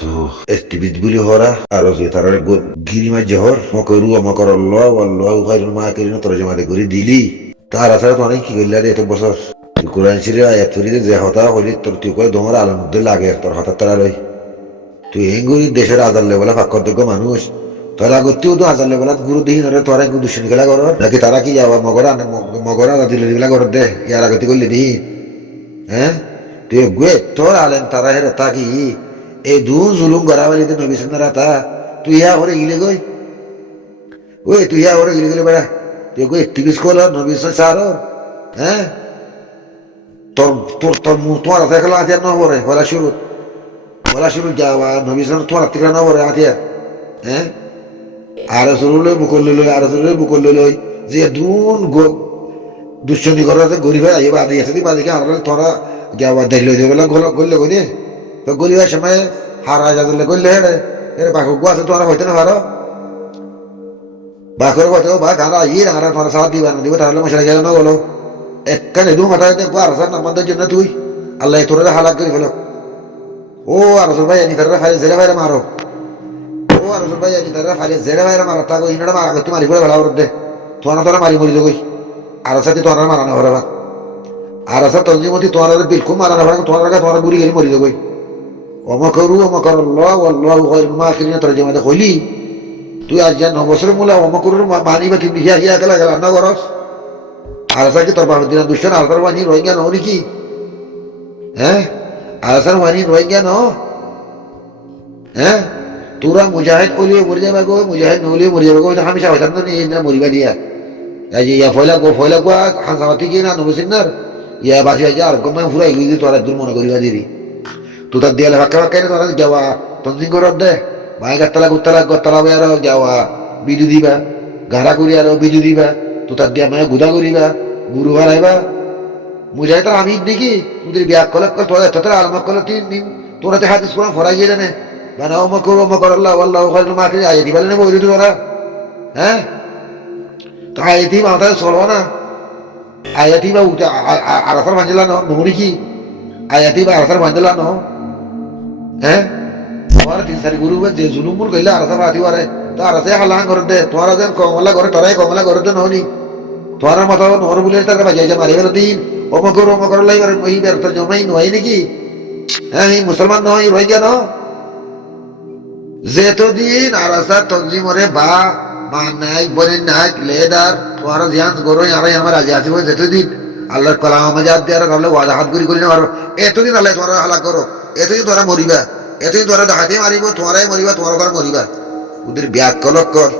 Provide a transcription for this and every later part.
tu estivit buli hora aro se tarar giri ma johor makaru makar Allah wallahu khairul makirin tarjuma de guri dili তার আসলে তো অনেক কি করলে এত বছর কোরআন শরীফ আয়াত শরীফে যে হতা হইলি তোর তুই করে তোমার আলহামদুলিল্লাহ লাগে তোর হঠাৎ তারা রই তুই এঙ্গুরি দেশের আজার লেবেলা ফাঁকযোগ্য মানুষ তোরা করতেও তো আজার লেবেলা গুরু দিহি ধরে তোরা একটু দুশ্চিন খেলা কর নাকি তারা কি যাওয়া মগরা দিলে দিলা কর দে ইয়ার আগতি করলি দি হ্যাঁ তুই গুয়ে তোর আলেন তারা হেরে তা কি এই দু জুলুম গড়াবালি তো নবী সুন্দর তা তুই ইয়া করে গিলে গই ওই তুই ইয়া করে গিলে গেলে বেড়া তুই গই টিকিস করল নবী সার হ্যাঁ তোর তোর তোর তোমার হাতে খেলা আছে না পরে বলা শুরু যাওয়া নবী সাল তোমার হাতে খেলা না পরে আছে হ্যাঁ আর সরুলে মুকল লই আর সরুলে মুকল লই যে দুন দুশ্চন্দি করাতে গরিব আইয়ে বাদি আছে বাদিকে আর তোরা যাওয়া দেখ লই দেবেলা গলে গই দে তো গরিবের সময় হারা যালে গলে হেড়ে এর বাকু গো আছে তোরা হইতে না পারো বাকর হইতে বা গানা ইয়ে না তোরা সাথ দিবা না দিব তাহলে মশলা গেল না বলো একখানে দু মাথায় দেখবো আর সার নামাদের জন্য তুই আল্লাহ তোরা হালাক করে ফেলো ও আর ভাই আমি তারা খালি জেলে বাইরে মারো ও আর ভাই আমি তারা খালি জেলে বাইরে মারো তা ইনারা মারা করতে মারি করে বেলা দে তোরা মারি মরি দেবই আর সাথে তোরা মারানো হরে বা আর সাথে তঞ্জিমতি তোরা বিলকুল মারানো হরে তোরা গুড়ি গেলে মরি দেবই অমকরু অমকর আল্লাহ আল্লাহু খায়রুল মাকিরিন তোরা যে মধ্যে হইলি তুই আজ যা 9 বছরের মূলা অমকরুর মানিবা কি হিয়া হিয়া গেলা না করস আর সাথে তোর বাবা দিনা দুষ্ট আর তোর বানি রই গেল নাকি হ্যাঁ আসার ওয়ানি রয়ে গেল হ্যাঁ তোরা মুজাহিদ বলিয়ে মরে যাবে গো মুজাহিদ নলিয়ে মরে যাবে গো হামেশা হইতাম তো নিয়ে মরিবা দিয়া ইয়া ফয়লা গো হাসামাতি কি না নবসিনার ইয়া বাসি যা আর কম ফুরাই গই তোরা দূর মনে করিবা দিবি তো তার দেয়ালে ফাঁকা ফাঁকা তোরা যাওয়া তনজিং করত দে মাই গতলা আর যাওয়া বিজু দিবা গাড়া করি আর বিজু দিবা তো তার দিয়া মানে গুদা করিবা গুরু হারাইবা মুজাহিদ আমি দেখি তোদের বিয়া কলক তোরা তোরা আলমা কলক তোরা তে হাদিস কোরআন ফরাই গিয়ে জানে মানে অমকর আল্লাহ আল্লাহু খায়রুল মাকিরিন আয়াতি বলে না বইরি তোরা হ্যাঁ তো আয়াতি মাথায় চলবো না আয়াতি বা আরাসার মানজলা নহরি কি আয়াতি বা আরাসার মানজলা ন হ্যাঁ তোমার 3-4 গুরু যে জুলুমুল কইলে আরাসার আতি পারে তো আরাসে হালাং করে দে তোরা যেন কমলা করে তোরাই কমলা করে দে নহনি তোরা মাথা নহর বলে তার বাজাই যা মারি গেল দিন অমকর লাইবার ওই বের তোর জমাই নয় নাকি হ্যাঁ এই মুসলমান নয় রয়ে গেল যেতদিন আরাসা তঞ্জিমরে বা মা নাই বনে নাই লেদার তোমার ধ্যান করো আর আমার আজ আসিব যেতদিন আল্লাহর কালাম আমাজাদ দেওয়ার আল্লাহ ওয়াদা হাত করি না এতদিন আল্লাহ তোমরা হালা করো এতদিন তোরা মরিবা এতদিন তোরা ডাকাতি মারিব তোমরাই মরিবা তোমার ঘর মরিবা ওদের ব্যাগ কলক কর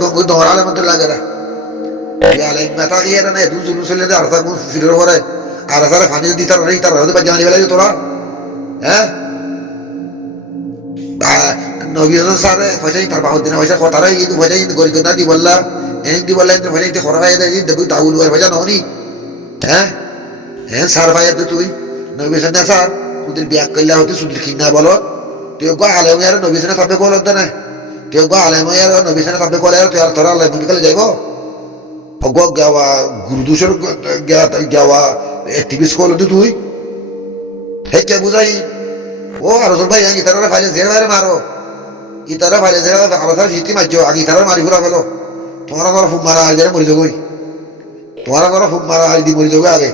গঙ্গু দহরালের মধ্যে লাগে না মেথা দিয়ে না দু জুলু চলে আরসা গুণ সিলের করে আরসারে ফানি দিতার রে তার হতে জানি বেলা তোরা হ্যাঁ নবী হাসান স্যার ফসাই তার বাহুদ্দিন পয়সা কথা রে কিন্তু ফসাই গরি কথা দি বললা এই দি বললা কিন্তু ফসাই খরা ভাই দেই দেবু তাউল ওর ফসা ননি হ্যাঁ হ্যাঁ স্যার ভাই তুই নবী হাসান স্যার তোদের বিয়া কইলা হতে সুদর কিনা বলো তুই গো আলেম ইয়ার নবী হাসান সাবে বল না তুই গো আলেম ইয়ার নবী হাসান সাবে বল তুই আর তোরা আল্লাহ বুঝলে যাইবো অগো গাওয়া গুরুদুসর গাওয়া অ্যাক্টিভিস্ট করলো তুই হে কে বুঝাই ও আর ভাই ইতারা ফাইলে জের বাইরে মারো ইতারা ফাইলে জের আলাদা জিতি মারছো আগে ইতারা মারি ঘুরা ফেলো তোমারা ঘর ফুক মারা আগে মরি যাবই তোমারা ঘর ফুক মারা আগে মরি যাবে আগে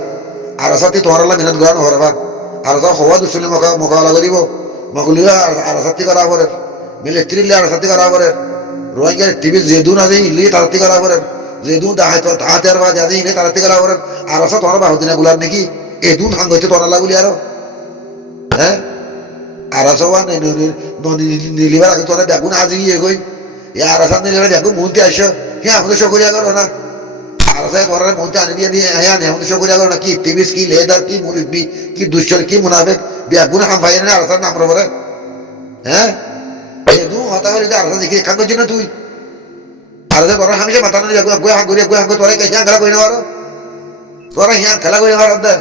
আর সাথে তোমার মেহনত করা নহরবা আর হওয়া দুশলে মোকাবেলা করিব মগুলিয়া আর সাথে করা করে মিলিটারি আর সাথে করা করে রোহিঙ্গা টিভি যেদুন আছে ইলি তারাতি করা করে যেদুন তাহাতে আর বাজে আছে ইনে তারাতি করা করে আর আসা তোমার বাহুদিনা গুলার নাকি এদুন হাঙ্গ হচ্ছে তোরা লাগুলি আরো হ্যাঁ আর আসা নিলিবার আগে তোরা দেখুন আজি ইয়ে গই আর আসা নিলিবার দেখুন মন্ত্রী আসো হ্যাঁ আমাদের সকরিয়া করো না আর আসা ঘরের মন্ত্রী আনি দিয়ে হ্যাঁ আমাদের সকরিয়া করো না কি টিভিস কি লেদার কি মুরিব্বি কি দুশ্চর কি মুনাফেক বেগুন হাম ভাই না আর আসার নাম রবরে হ্যাঁ এদু হতা হলে আর আসা দেখি খান করছি না তুই আর ঘর হামেশা মাথা না গোয়া হাঙ্গুরি তোরা কে খেলা করি না পারো তোরা হ্যাঁ খেলা করি ভারত দে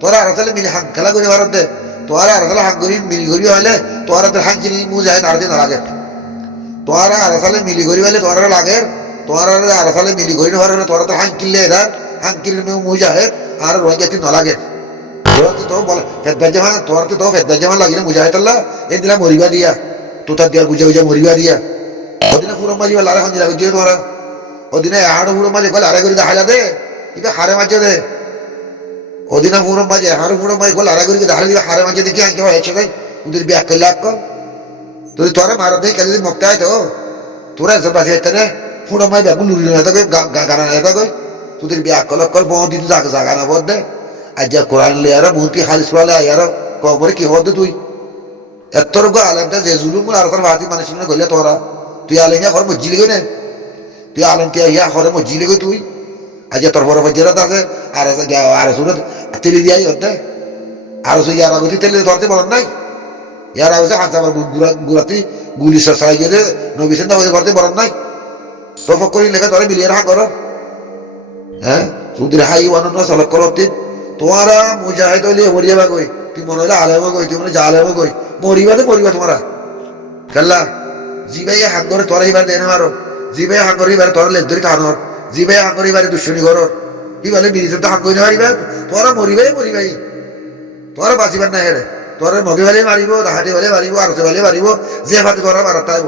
তোরা আর আসলে মিলি খেলা করি ভারত দে তোরা আর আসলে হাঙ্গুরি মিলি করি হলে তোরা তো হাং চিনি মু যায় তার দিন লাগে তোরা আর আসলে মিলি করি হলে তোরা লাগে তোরা আর আসলে মিলি করি হলে তোরা তো হাং কিনলে এরা হাং কিনলে মু যায় আর রোহিঙ্গা তিন লাগে তো বলে ফেদবার জামা তোর তো ফেদবার জামা লাগিলে মুজাহিদ আল্লাহ এই দিলা মরিবা দিয়া তোতার দিয়া বুঝা বুঝা মরিবা দিয়া ওদিনে পুরো মাঝি লারা খান দিলা বুঝিয়ে তোরা ওদিনে হাড় পুরো মাঝে গলে আড়াই করে দেখা দে ইবে হারে মাঝে দে ওদিনে পুরো মাঝে হাড় পুরো মাঝে গলে আড়াই করে দেখা দিবে হারে মাঝে দেখি আঁকে হয় একসাথে ওদের বিয়া করলে আক তুই তোরা মারা দেয় কেন মক্তা হয় তো তোরা এসব বাসে এখানে পুরো মাঝে ব্যাপক লুড়ি না থাকে গানা না থাকে তোদের বিয়া কল বহুত দিন জাগা না বদ দে আজ যা কোরআন লে আর মুহূর্তে হাদিস পড়ালে আর কবরে কি হদ তুই এত গো আলেমটা যে জুলুম আর তোর ভাতি মানুষ না গলে তোরা তুই আলেম ইয়া ঘর মসজিদ গই না তুই আলেম কে ইয়া ঘরে মসজিদ গই তুই আজ তোর বড় ফজরাত আছে আর সুরত তেলি দিয়াই হতে আর সুই আর আগতি তেলি ধরতে বলেন নাই ইয়ার আগে হাতে আবার গুড়াতি গুলি সারাই গেলে নবী সেন্দা হয়ে ধরতে বলেন নাই তফক করি লেখা তোরা মিলিয়ে রাখা করো হ্যাঁ সুদের হাই ওয়ান সলক করতে তোমারা মুজাহিদ হইলে মরিয়াবা কই তুই মনে হইলে আলেম কই তুই মনে জালেম কই মরিবা তোমারা কাল্লা জিবাই হাত ধরে তোরা এবার দেনে মারো জিবাই হাত করে এবার তোরা লেজ ধরে টানোর জিবাই হাত করে এবারে দুশ্মনী করো কি বলে বিরিতে তো হাত করে মারিবা তোরা মরিবাই তোরা বাঁচিবার না হেরে তোরা মগে ভালে মারিব হাতে ভালে মারিব আরতে ভালে মারিব যে ভাতে তোরা মারাতে আইব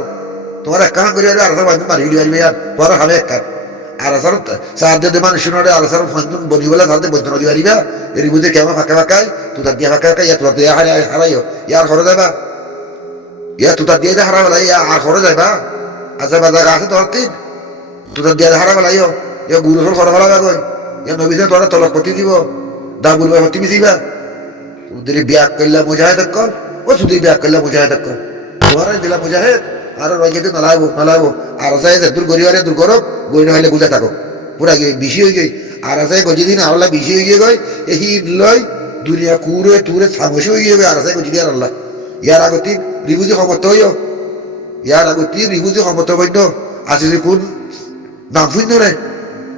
তোমার এক কাম করে আর মারিবি মারিবে আর তোরা হবে এক কাম আর আসার চার দিয়ে মানুষ শুনে আর আসার বনি বলে ধরতে বলতে নদী পারিবা এর বুঝে কেমন ফাঁকাই তুই দিয়ে ফাঁকা ইয়া তোর দিয়ে হারাইও ইয়ার ঘরে যাবা ইয়া তুই দিয়ে হারা বেলা ইয়া আর ঘরে যাইবা আচ্ছা বাজার আছে তোর তিন তুই দিয়ে হারা বেলাইও ইয়া গুরু সর ঘরে ফেলা গই ইয়া নবীতে তোরা তলক পতি দিব দাবুল ভাই হতি মিশিবা তুদের বিয়া করলা মুজাহিদ কর ও তুদের বিয়া করলা মুজাহিদ কর তোমার দিলা মুজাহিদ আর রয়েছে নলাবো আর আছে দূর গরিবারে দূর করো গই না হলে বুঝা থাকো পুরা গিয়ে বেশি হয়ে গই আর আছে গজিদিন আল্লাহ বেশি হয়ে গিয়ে গই এই লয় দুনিয়া কুরে তুরে সামসি হয়ে গিয়ে আর আছে গজিদি আর আল্লাহ ইয়ার আগতি রিবুজি ক্ষমতা হইও ইয়ার আগতি রিবুজি ক্ষমতা বৈধ আসিস কোন নাম শুন রে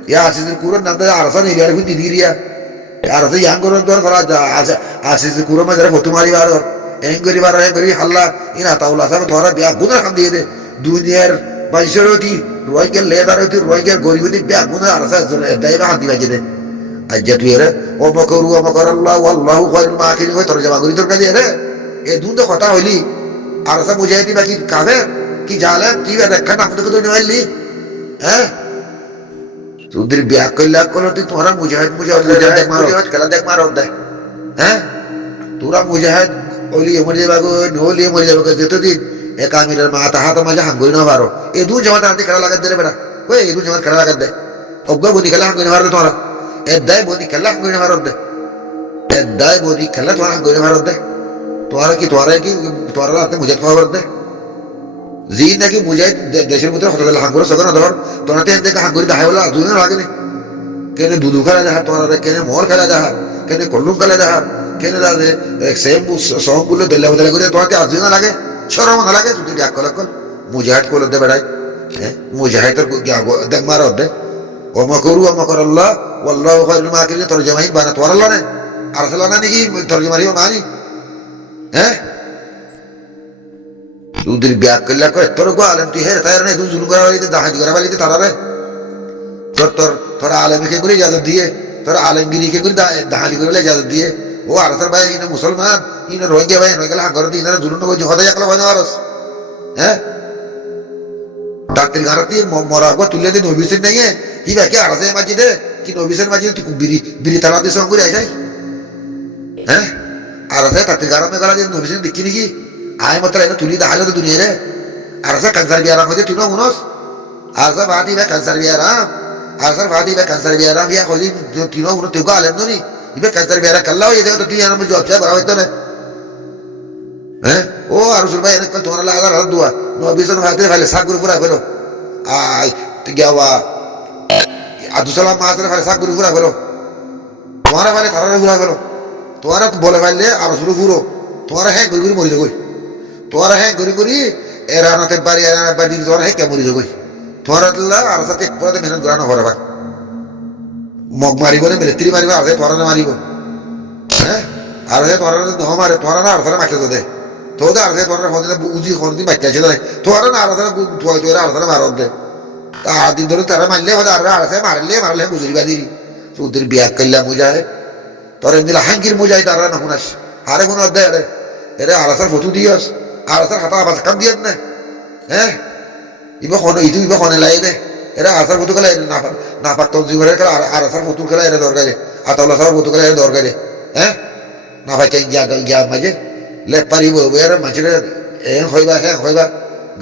ইয়া আসিস কুরের নাম আর আছে নিগার ফুন দিদিরিয়া আর আছে ইয়াং করার দর করা আসিস কুরের মাঝে ফটো মারিবার এঙ্গরি হাল্লা ইনা তাউলা সাহেব তোরা বিয়া গুনা খাম দিয়ে দে দুনিয়ার বাইশরতি রয়কে লেদারতি রয়কে গরিবতি বিয়া গুনা আরসা দাইবা হাত দিবা দে আজ তুই রে ও মকর আল্লাহ ওয়াল্লাহু খায়রুল মাকিরিন কই তরজমা করি তোর কাছে রে এ দুটো কথা হইলি আরসা মুজাহিদি বাকি কাফের কি জালেম কি দেখা না তো নিলি হ্যাঁ তোদের বিয়া কইলা তুই তোরা মুজাহিদ খেলা দেখ মার দে হ্যাঁ তোরা মুজাহিদ ওলি মরে যাবো নলি মরে যাবো যতদিন এক আমিরের মাথা হাত মাঝে হাঙ্গুই না পারো এই দু জামাত আনতে খেলা লাগাত দেবে বেটা ওই এই দু জামাত খেলা লাগাত দে অজ্ঞা বদি খেলা হাঙ্গুই না পারো তোরা এদায় বদি খেলা হাঙ্গুই না পারো দে এদায় বদি খেলা তোরা হাঙ্গুই না পারো দে তোরা কি রাতে মুজাহিদ খবর দে জি নাকি মুজাহিদ দেশের মধ্যে হঠাৎ হাঙ্গুর সগন ধর তোরা তো দেখে হাঙ্গুরি দেখা বলে দুদিন লাগেনি কেনে দুধু খেলা দেখা তোরা কেনে মোর খেলা দেখা কেনে কল্লুম খেলা দেখা কেনে দাদে সেম সব গুলো দেলা বদলা করে তোমাকে আজ না লাগে শরম না লাগে তুই এক কল মুজাহিদ কোল দে বেড়াই হ্যাঁ মুজাহিদ দেখ মার দে ওমকর আল্লাহ ওয়াল্লাহু খায়রুল মাকিরিন তরজমা হি বানা তোর আল্লাহ নে আর আসলা না নাকি তরজমা রিও মানি হ্যাঁ তুই বিয়া করলা কয় তোর গো আলেম তুই হের তাই না তুই জুলুম করা বালিতে দাহাজ করা বালিতে তারা রে তোর আলেমকে করে ইজাজত দিয়ে তোর আলেমগিরিকে করে দাহালি করে ইজাজত দিয়ে ও আরসার ভাই ইনা মুসলমান ইনা রোহিঙ্গা ভাই নইগেলা হাঙ্গর দি ইনা জুলুম কই হদা একলা হয় না আরস হ্যাঁ ডাক্তার গারাতি মরাগো তুলে দে নবিসের নাই কি বাকি আরসে মাজিদে কি নবিসের মাজিদে তুই বিরি তালা দিয়ে সঙ্গ করে আইছাই হ্যাঁ আরসে ডাক্তার গারামে গলা দিয়ে নবিসের দেখি নাকি আয় মাত্র এটা তুলি দাহালো তো দুনিয়া রে আরসে ক্যান্সার বিয়ারাম হইতে তুই না মনস আরসা ভাতি ভাই ক্যান্সার বিয়ারাম আরসার ভাতি ভাই ক্যান্সার বিয়ারাম ইয়া কইলি তুই না তুই গো আলেন নি ইবে ক্যান্সার বিয়ারা কাল্লা হয়ে যাবে তো তুই আর জব চাই বড় হইতো না হ্যাঁ ও আর রসুল ভাই এনেক তোমার লাগা রাত দুয়া নবিসন ভাতে খালি সাগুর পুরা করো আই গিয়াওয়া আব্দুল সালাম মাহাজের খালি সাগুর পুরা করো তোমারা খালি তারা পুরা করো তোমারা বলে ফেললে আর শুরু পুরো তোমারা হ্যাঁ গড়ি মরি যাবই তোমারা হ্যাঁ গড়ি এরা নাতে বাড়ি এরা বাড়ি তোমারা হ্যাঁ কে মরি যাবই তোমারা আর সাথে পুরাতে মেহনত করানো হবে ভাই মগ মারিব না মিলিটারি মারিব আর তোরা না মারিব হ্যাঁ আর তোরা ন মারে তোরা না আর মাকে দে তোদের আর তোরা ফোনে উজি কোনদিন বাচ্চা ছিল তোরা না আর তোরা আর মারব দে আর দিন ধরে তারা মারলে হলে আর মারলে বুঝলি বাদি তোদের বিয়া করলাম মুজাহিদ তোর এমনি হাঙ্কির মুজাহিদ আর না শুনাস আরে কোন দে এরে এরে আলাসার ফটো দিয়স আলাসার হাতা আবাস কাম দিয়স না হ্যাঁ ইবা খনে ইদু ইবা খনে লাই দে এরা আসার ফটো খেলা না পাক তঞ্জিমের খেলা আর আসার ফটো খেলা এরা দরকারে আতাউল্লাহ সাহেব ফটো খেলা এরা দরকারে হ্যাঁ না ভাই কেন গিয়া মাঝে লে পারিব এর মাঝে হ্যাঁ হইবা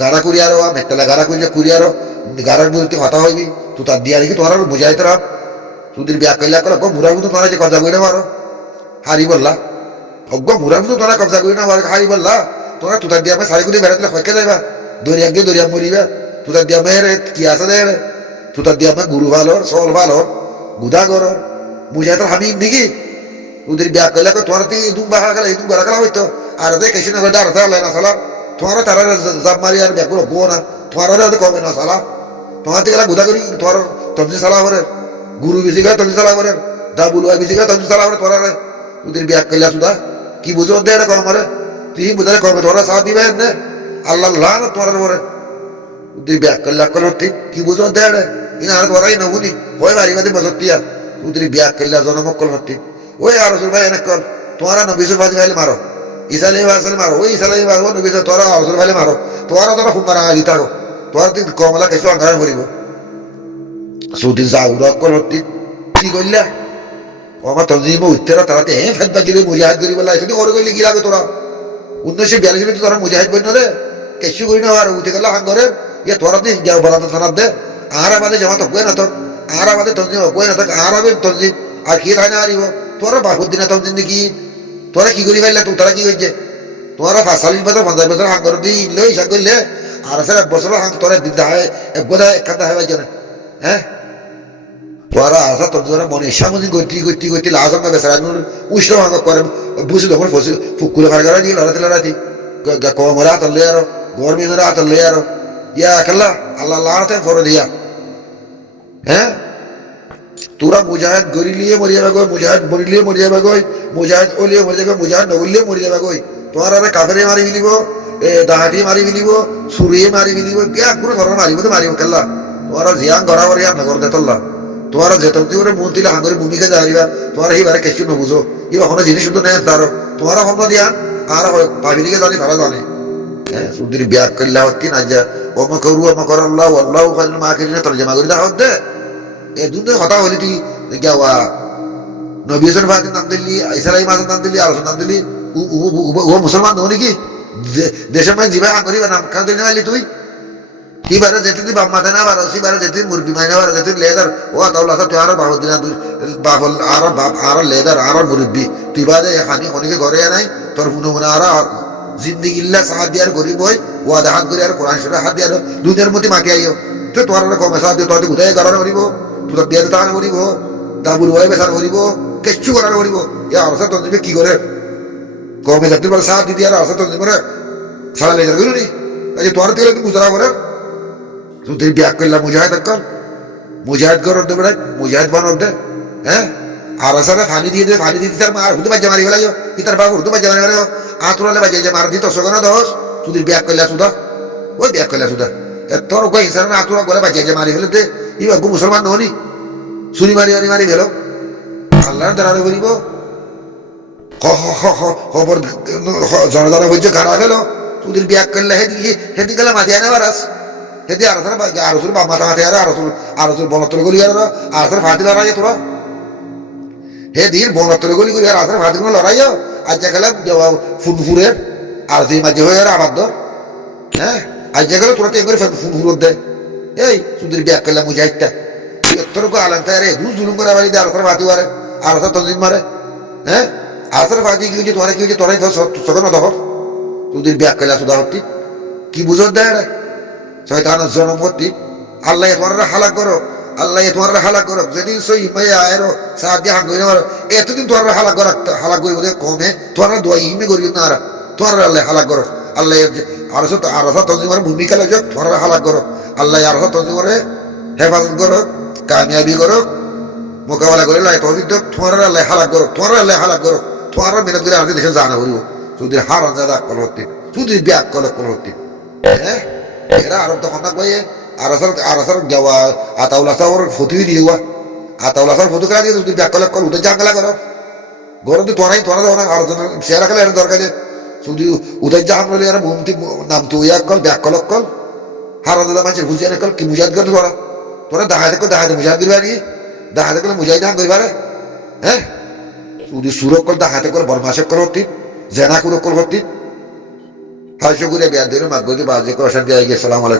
গাড়া করি আরো মেট্টালা গাড়া করিলে করি আরো গাড়ার বলতে কথা হইবি তুই তার দিয়া দেখি তোমার বুঝাই তোরা তুদের বিয়া কইলা করে মুরা মতো তোরা যে কবজা করি না পারো হারি বললা অজ্ঞ মুরা মতো তোরা কবজা করি না পারো হারি বললা তোরা তুতার দিয়া সারি করে বেড়াতে হইকে যাইবা দরিয়া গিয়ে দরিয়া মরিবা তুতার দিয়া মেয়ের কি আছে দে তুতার দিয়া গুরু ভালো সল ভালো গুদা কর বুঝাই তোর হামি দিকি ওদের বিয়া কইলা করে তোমার ইদুম বাহা গেলা ইদুম বাড়া গেলা হইতো আর যে কেসি না বেটা আর না সালা তোমার তারা জাপ মারি আর ব্যাকুল বো না তোমার কমে না সালা তোমার থেকে গুদা করি তোমার তবজি সালা করে গুরু বেশি গেলে তবজি সালা করে দাবুল বেশি গেলে তবজি সালা করে তোরা ওদের বিয়া কইলা সুদা কি বুঝো দে এটা কম করে তুই বুঝালে কমে তোরা সাথ দিবে না আল্লাহ লান তোমার পরে ওদের বিয়া কইলা ঠিক কি বুঝো দে এটা ইনা আর তোরাই নবুনি হয় বাড়ি বাদে বসতিয়া ওদের বিয়া কইলা জনমক কল ঠিক ওই আর রসুল ভাই এনে কল তোমারা নবিসুল ভাই ভাইলে মারো ইসালে ভাইলে মারো ওই ইসালে ভাই নবিসুল তোরা রসুল ভাইলে মারো তোরা খুব মারা আলি তারো তোরা তুই কমলা কিছু আঙ্গার করিব সুদিন জাউরা কল ঠিক কি করলা আমার তঞ্জিম উত্তরা তারাতে ফেদ বাজিলে মুজাহিদ করি বলা এসে ওর কইলে কি লাগে তোরা 1942 তোরা মুজাহিদ বইন রে কিছু করি না আর উঠে গেল হাঙ্গরে ইয়ে তোরা দিন যাও বলা তো থানার দে আর আমাদের জামাত কই না তো আর আমাদের তঞ্জিম কই না তো আর আমাদের তঞ্জিম আর কি থাই না আরিব তোরা বাহুদ্দিন তঞ্জিম কি তোরা কি করি ফেললে তোরা কি কইছে তোরা 45 বছর 50 বছর হাঙ্গর দিই লই সা কইলে আর স্যার বছর হাঙ্গ তোরা দিদা হয় এক গোদা এক কথা হয় জানে হ্যাঁ তোরা আসা তোরা মনে সামনে গতি লাজম না বেসারা উষ্ণ ভাঙ করে বুঝি তখন ফসি ফুকুলে ফারগারা দিয়ে লড়াতে লড়াতি কমরা তলে আর গরমি ধরা তলে আর ইয়া আল্লাহ আল্লাহ লাতে ফর দিয়া হ্যাঁ তোরা মুজাহিদ গরিলিয়ে মরি যাবে গো মুজাহিদ বরিলিয়ে মরি যাবে গো মুজাহিদ ওলিয়ে মরি যাবে মুজাহিদ নবলিয়ে মরি যাবে গো তোমার আরে কাফেরে মারি ফেলিব দাহাটি মারি ফেলিব সুরিয়ে মারি ফেলিব বিয়া কোনো ধরনের মারিব তো মারিব কেল্লা তোমার জিয়ান ধরা করি আর নগর দেতল্লা তোমার যেতে করে মন দিলে হাঙ্গরে ভূমিকা দাঁড়িবা তোমার এইবারে কিছু নবুঝো ইবা কোনো জিনিস শুধু নেই তার তোমার হন্য দিয়া আর ভাবি দিকে জানি তারা জানে হ্যাঁ সুদির বিয়া করলে হতি না যা ওমা করু ওমা কর আল্লাহ আল্লাহ খালিল মা কিনে তরজমা করি দাও দে এ দুটো কথা হলি তুই যাওয়া নবীসের ভাতে নাম দিলি ইসরাই মাসের নাম দিলি আলোচনা নাম দিলি ও মুসলমান নয় নাকি দেশের মানে জিবা হাঙ্গরি নাম কান দিলি না তুই কিবারে যেতে তুই বাপ মাথা না বারো সিবারে যেতে মুরগি মাইনা বারো যেতে লেদার ও তাহলে তুই আরো বাবু দিনা তুই বাবল আরো বাপ আরো লেদার আরো মুরব্বী তুই বাদে হানি অনেকে ঘরে নাই তোর মনে মনে আরো জিন্দিগিল্লা সাহায্য আর গরিব হই ও হাত করে আর কোরআন শরীফ হাত দিয়ে দুধের মধ্যে মাকে আইও তো তোর কমে সাহায্য তোর উদয় করার করিব তোর দিয়ে তাহার করিব দাবুর বয়ে বেসার করিব কিচ্ছু করার করিব এ আরসা তঞ্জিমে কি করে কমে যাত্রী বলে সাহায্য দিদি আর আরসা তঞ্জিমে সারা লেজার করি নি তোর দিলে তুই গুজরা করে তুই বিয়া করলাম মুজাহিদ কর মুজাহিদ কর দে বেড়াই মুজাহিদ বানর দে হ্যাঁ আর আসারে ফানি দিয়ে দে ফানি দিয়ে তার আর হুদু বাজ্জা মারি ফেলাই কি তার বাবু হুদু বাজ্জা মারি ফেলাই আতরালে বাজ্জা যে মার দিত সগনা দোস তুই বিয়া করলা সুদা ওই বিয়া করলা সুদা তোর কই হিসাব না আতরা করে বাজ্জা যে মারি ফেলে দে ইবা গো মুসলমান নহনি সুনি মারি মারি মারি ফেলো আল্লাহর দরারে করিব খবর জনদারা বলছে খারাপ ফেলো তুই বিয়া করলে হেদি গেলে মাঝে আনে বারাস হেদি আরসুর বাপ মাথা মাঠে আরসুর বনত্তর গলি আরসুর ফাঁতি লড়াই তোরা হেদির বনত্তর গলি করি আর আরসুর ফাঁতি গুলো লড়াই আজ গেলে ফুনফুরের আরসি মাঝে হয়ে আর আবাদ হ্যাঁ আজ গেলে তোরা টেন করে ফুনফুর দেয় এই তুদের বিয়া করলাম মুজাহিদটা তোর আলাম তাই রে দুজ জুলুম করে বাড়ি আরসুর ফাঁতি মারে আরসুর তঞ্জিম মারে হ্যাঁ আরসুর ফাঁতি কি হয়েছে তোরা কি হয়েছে তোরাই সখন তখন তুদের বিয়া করলা সুদা হতি কি বুঝত দেয় রে শয়তানের জনমতি আল্লাহ তোমার হালাক করো আল্লাহ তোমার হালাক করো যেদিন সই মেয়ে আয়েরো সাহায্য হাঙ্গই না এতদিন তোমার হালাক করি বলে কমে তোমার দোয়াই হিমে করি না তোমার আল্লাহ হালাক করো আল্লাহ আরসা তঞ্জিমার ভূমিকা লাগে তোমার হালাক করো আল্লাহ আরসা তঞ্জিমারে হেফাজত করো কামিয়াবি করো মোকাবেলা করে লাই তহবিদ তোমার আল্লাহ হালাক করো তোমার আল্লাহ হালাক করো তোমার মেহনত করে আমাদের দেশে জানা করিব যদি হার আজাদা কল হতে যদি ব্যাগ কল হতে হ্যাঁ এরা আরব তখন না কয়ে আরসার যাওয়া আতাউল আসার ফতুই দিয়ে আতাউল আসার ফতু করা দিয়ে তুই ব্যাক কলেক্ট কর উঠে জাঙ্গালা করো গরম তোরা দেওয়া না আর শেয়ার রাখলে এর দরকার শুধু উদয় জাহান বলে আর মুমতি নাম তো ইয়া কল ব্যাক কল কল হারা দাদা মানুষের বুঝিয়ে কল কি মুজাহিদ করে তোরা দেখা দে মুজাহিদ দিবে আর কি দেখা দেখলে মুজাহিদ হান করিবারে হ্যাঁ শুধু সুরক কল দেখাতে করে বরমাসক কল হতি জেনা কুরক কল হতি হাইশো করে বিয়ার দিলে মাগবদি বাজে করে সালাম আলাইকুম